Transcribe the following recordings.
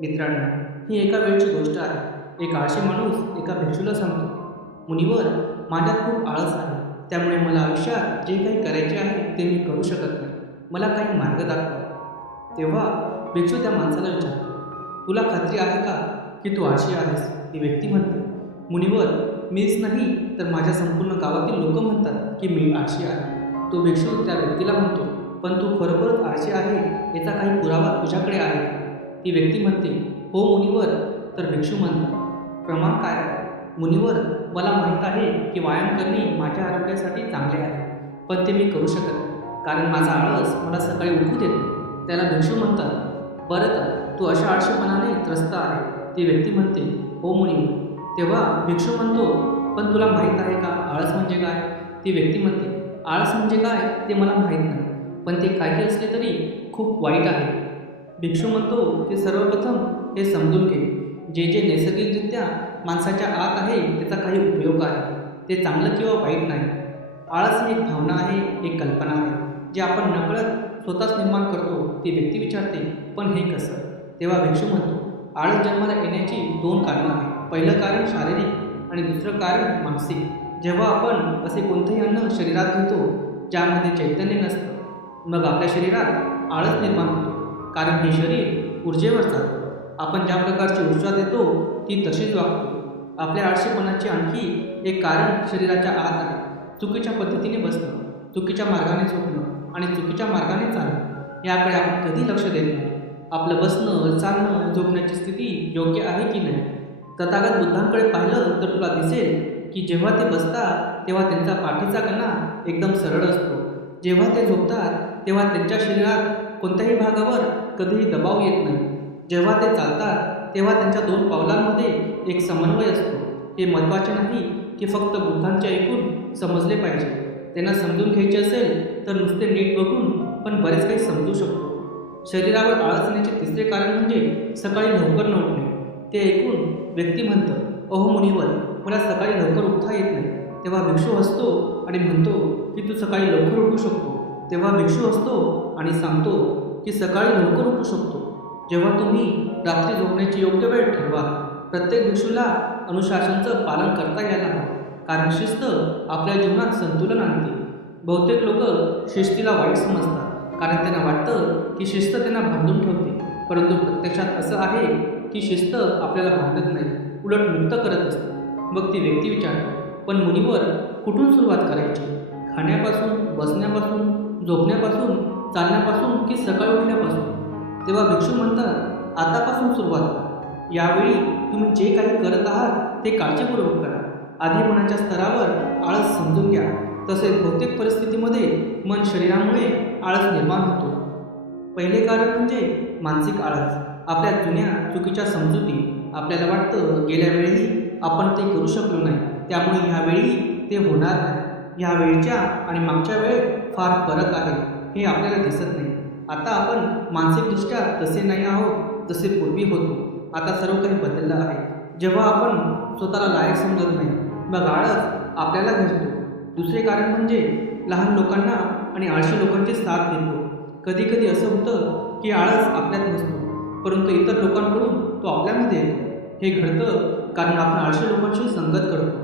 मित्रांनो ही एका वेळची गोष्ट आहे. एक आळशी माणूस एका भिक्षूला सांगतो मुनिवर माझ्यात खूप आळस आहे. त्यामुळे मला आयुष्यात जे काही करायचे आहे ते मी करू शकत नाही. मला काही मार्ग दाखवा. तेव्हा भिक्षू त्या माणसाला विचारतो तुला खात्री आहे का की तू आळशी आहेस? ही व्यक्ती म्हणते मुनिवर मीच नाही तर माझ्या संपूर्ण गावातील लोक म्हणतात की मी आळशी आहे. तो भिक्षू त्या व्यक्तीला म्हणतो पण तू खरोखरच आळशी आहे याचा काही पुरावा तुझ्याकडे आहे का? ती व्यक्ती म्हणते हो मुनिवर तर भिक्षू म्हणतात प्रमाण काय आहे? मुनिवर मला माहीत आहे की व्यायाम करणे माझ्या आरोग्यासाठी चांगले आहे पण ते मी करू शकत नाही कारण माझा आळस मला सकाळी उठू देत नाही. त्याला भिक्षू म्हणतात बरं तर तू अशा आळशीपणाने त्रस्त आहे. ती व्यक्ती म्हणते हो मुनिवर तेव्हा भिक्षू म्हणतो पण तुला माहीत आहे का आळस म्हणजे काय? ती व्यक्ती म्हणते आळस म्हणजे काय ते मला माहीत नाही पण ते काही असले तरी खूप वाईट आहे भिक्षू म्हणतो की सर्वप्रथम हे समजून घे. जे जे नैसर्गिकरित्या माणसाच्या आत आहे त्याचा काही उपयोग आहे. ते चांगलं किंवा वाईट नाही. आळस ही एक भावना आहे एक कल्पना आहे. जी आपण नकळत स्वतःच निर्माण करतो ती व्यक्ती विचारते पण हे कसं? तेव्हा भिक्षू म्हणतो आळस जन्माला येण्याची दोन कारणं आहेत. पहिलं कारण शारीरिक आणि दुसरं कारण मानसिक. जेव्हा आपण असे कोणतेही अन्न शरीरात घेतो ज्यामध्ये चैतन्य नसतं मग आपल्या शरीरात आळस निर्माण होतो. कारण हे शरीर ऊर्जेवर चालतं. आपण ज्या प्रकारची ऊर्जा देतो ती तशीच वागतो. आपल्या आळशीपणाचे आणखी एक कारण शरीराच्या आत आहे. चुकीच्या पद्धतीने बसणं चुकीच्या मार्गाने झोपणं आणि चुकीच्या मार्गाने चालणं याकडे आपण कधी लक्ष देत नाही. आपलं बसणं चालणं झोपण्याची स्थिती योग्य आहे की नाही? तथागत बुद्धांकडे पाहिलं तर तुला दिसेल की जेव्हा ते बसतात तेव्हा त्यांचा पाठीचा कणा एकदम सरळ असतो. जेव्हा ते झोपतात तेव्हा त्यांच्या शरीरात कोणत्याही भागावर कधीही दबाव येत नाही. जेव्हा ते चालतात तेव्हा त्यांच्या दोन पावलांमध्ये एक समन्वय असतो. हे महत्त्वाचे नाही की फक्त बुद्धांचे ऐकून समजले पाहिजे. त्यांना समजून घ्यायचे असेल तर नुसते नीट बघून पण बरेच काही समजू शकतो. शरीरावर आळस येण्याचे तिसरे कारण म्हणजे सकाळी लवकर न उठणे. ते ऐकून व्यक्ती म्हणतं अहो मुनिवर मला सकाळी लवकर उठता येत नाही. तेव्हा भिक्षू हसतो आणि म्हणतो की तू सकाळी लवकर उठू शकतो. तेव्हा भिक्षू असतो आणि सांगतो की सकाळी लवकर उठू शकतो. जेव्हा तुम्ही रात्री झोपण्याची योग्य वेळ ठरवा. प्रत्येक भिक्षूला अनुशासनचं पालन करता यायला हवं. कारण शिस्त आपल्या जीवनात संतुलन आणते. बहुतेक लोक शिस्तीला वाईट समजतात. कारण त्यांना वाटतं की शिस्त त्यांना बांधून ठेवते. परंतु प्रत्यक्षात असं आहे की शिस्त आपल्याला बांधत नाही उलट मुक्त करत असते. मग ती व्यक्ती विचारते पण मुनीवर कुठून सुरुवात करायची? खाण्यापासून बसण्यापासून झोपण्यापासून चालण्यापासून की सकाळी उठण्यापासून तेव्हा भिक्षू म्हणतात आतापासून सुरुवात करा. यावेळी तुम्ही जे काही करत आहात ते काळजीपूर्वक करा. आधी मनाच्या स्तरावर आळस समजून घ्या. तसेच बहुतेक परिस्थितीमध्ये मन शरीरामुळे आळस निर्माण होतो. पहिले कारण म्हणजे मानसिक आळस. आपल्या जुन्या चुकीच्या समजुती. आपल्याला वाटतं गेल्या वेळी आपण ते करू शकलो नाही. त्यामुळे ह्यावेळी ते होणार नाही. ह्या वेळच्या आणि मागच्या वेळेत फार फरक आहे हे आपल्याला दिसत नाही. आता आपण मानसिकदृष्ट्या तसे नाही आहोत जसे पूर्वी होतो. आता सर्व काही बदललं आहे. जेव्हा आपण स्वतःला लायक समजत नाही मग आळस आपल्याला घडतो दुसरे कारण म्हणजे लहान लोकांना आणि आळशी लोकांची साथ देतो. कधीकधी असं होतं की आळस आपल्यात नसतो परंतु इतर लोकांकडून तो आपल्यामध्ये येतो. हे घडतं कारण आपण आळशी लोकांशी संगत करतो.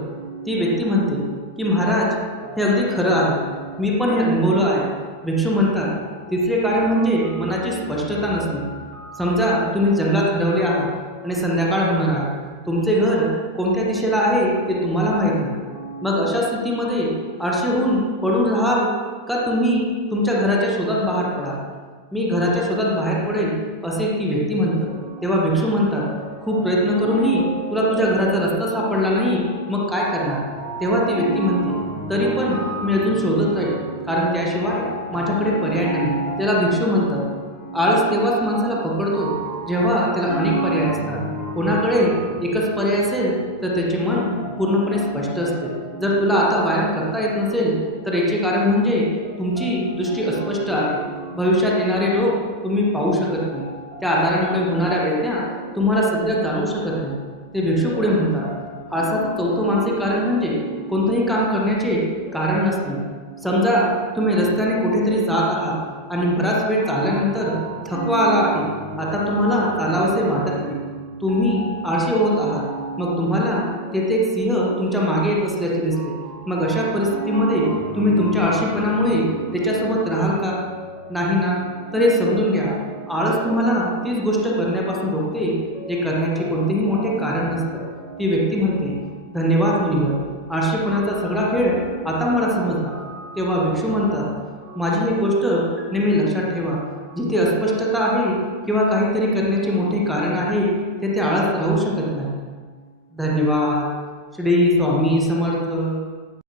ती व्यक्ती म्हणते की महाराज हे अगदी खरं आहे. मी पण हे अनुभवलं आहे. भिक्षू म्हणतात तिसरे कारण म्हणजे मनाची स्पष्टता नसणे. समजा तुम्ही जंगलात हरवले आहात आणि संध्याकाळ होणार आहे. तुमचे घर कोणत्या दिशेला आहे ते तुम्हाला माहीत नाही. मग अशा स्थितीमध्ये आळशी होऊन पडून राहाल का तुम्ही तुमच्या घराच्या शोधात बाहेर पडाल? मी घराच्या शोधात बाहेर पडेल असे ती व्यक्ती म्हणतात. तेव्हा भिक्षू म्हणतात खूप प्रयत्न करूनही तुला तुझ्या घराचा रस्ता सापडला नाही मग काय करणार? तेव्हा ती व्यक्ती म्हणते तरी पण मी अजून शोधत नाही कारण त्याशिवाय माझ्याकडे पर्याय नाही. त्याला भिक्षू म्हणतात. आळस तेव्हाच माणसाला पकडतो जेव्हा त्याला अनेक पर्याय असतात. कोणाकडे एकच पर्याय असेल तर त्याचे मन पूर्णपणे स्पष्ट असते. जर तुला आता व्यायाम करता येत नसेल तर याचे कारण म्हणजे तुमची दृष्टी अस्पष्ट आहे. भविष्यात येणारे रोग तुम्ही पाहू शकत नाही. त्या आधारामुळे होणाऱ्या वेदना तुम्हाला सध्या जाणवू शकत नाही. ते भिक्षू पुढे म्हणतात. आळसाचं चौथं मानसिक कारण म्हणजे कोणतंही काम करण्याचे कारण नसते समजा तुम्ही रस्त्याने कुठेतरी जात आहात आणि बराच वेळ चालल्यानंतर थकवा आला आहे आता तुम्हाला चालावसे वाटत नाही. तुम्ही आळशी होत आहात मग तुम्हाला तेथे एक सिंह तुमच्या मागे येत असल्याचे दिसते. मग अशा परिस्थितीमध्ये तुम्ही तुमच्या आळशीपणामुळे त्याच्यासोबत राहाल का? नाही ना? तर हे समजून घ्या. आळस तुम्हाला तीच गोष्ट करण्यापासून रोखते जे करण्याचे कोणतेही मोठे कारण नसतं. ती व्यक्ती म्हणते धन्यवाद मुनिवर. आळशीपणाचा सगळा खेळ आता मला समजला. तेव्हा भिक्षू म्हणतात माझी एक गोष्ट नेहमी लक्षात ठेवा. जिथे अस्पष्टता आहे किंवा काहीतरी करण्याचे मोठे कारण आहे तेथे आळस राहू शकत नाही. धन्यवाद. श्री स्वामी समर्थ.